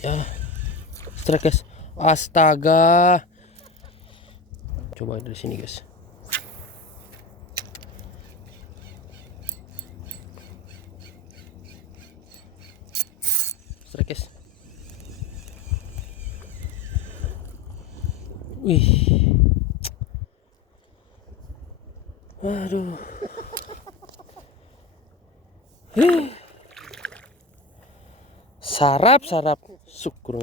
Ya, strike guys. Astaga. Coba dari sini guys. Strike guys. Wih. Aduh. Sarap, syukur.